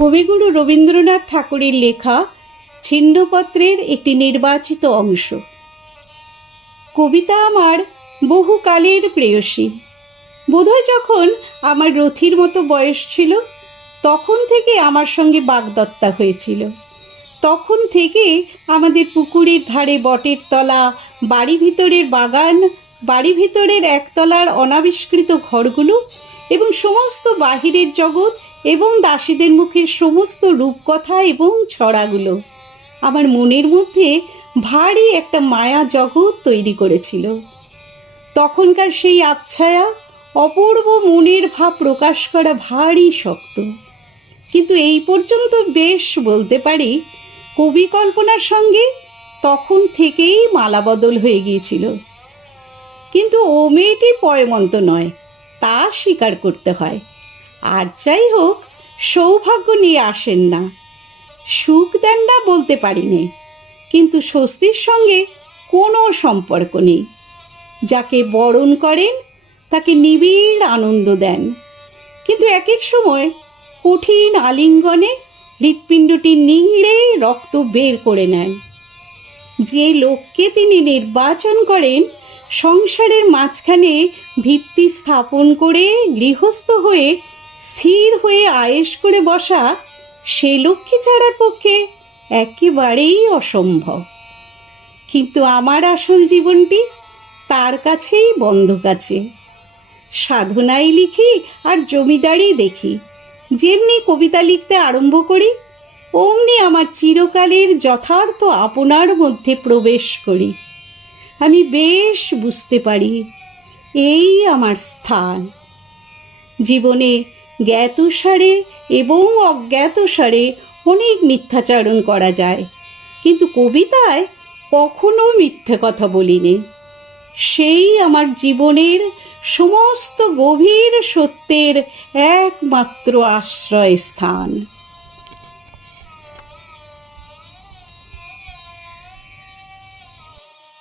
কবিগুরু রবীন্দ্রনাথ ঠাকুরের লেখা ছিন্নপত্রের একটি নির্বাচিত অংশ। কবিতা আমার বহুকালের প্রেয়সী। বোধহয় যখন আমার রথির মতো বয়স ছিল তখন থেকে আমার সঙ্গে বাগদত্তা হয়েছিল। তখন থেকে আমাদের পুকুরের ধারে বটের তলা, বাড়ি ভিতরের বাগান, বাড়ি ভিতরের একতলার অনাবিষ্কৃত ঘরগুলো এবং সমস্ত বাহিরের জগৎ এবং দাসীদের মুখের সমস্ত রূপকথা এবং ছড়াগুলো আমার মনের মধ্যে ভারী একটা মায়া জগৎ তৈরি করেছিল। তখনকার সেই আবছায়া অপূর্ব মনের ভাব প্রকাশ করা ভারী শক্ত, কিন্তু এই পর্যন্ত বেশ বলতে পারি কবি কল্পনার সঙ্গে তখন থেকেই মালাবদল হয়ে গিয়েছিল। কিন্তু ও মেয়েটি পয়মন্ত নয়, তা স্বীকার করতে হয়। আর যাই হোক, সৌভাগ্য নিয়ে আসেন না, সুখ দেন না বলতে পারি নে, কিন্তু স্বস্তির সঙ্গে কোনো সম্পর্ক নেই। যাকে বরণ করেন তাকে নিবিড় আনন্দ দেন, কিন্তু এক এক সময় কঠিন আলিঙ্গনে হৃৎপিণ্ডটি নিংড়ে রক্ত বের করে নেন। যে লোককে তিনি নির্বাচন করেন সংসারের মাঝখানে ভিত্তি স্থাপন করে গৃহস্থ হয়ে স্থির হয়ে আয়েশ করে বসা, সে লক্ষ্মী ছাড়ার পক্ষে একেবারেই অসম্ভব। কিন্তু আমার আসল জীবনটি তার কাছেই বন্ধক আছে। সাধনাই লিখি আর জমিদারি দেখি। যেমনি কবিতা লিখতে আরম্ভ করি অমনি আমার চিরকালের যথার্থ আপনার মধ্যে প্রবেশ করি। আমি বেশ বুঝতে পারি এই আমার স্থান। জীবনে জ্ঞাতসারে এবং অজ্ঞাতসারে অনেক মিথ্যাচারণ করা যায়, কিন্তু কবিতায় কখনো মিথ্যে কথা বলিনি। সেই আমার জীবনের সমস্ত গভীর সত্যের একমাত্র আশ্রয়স্থান।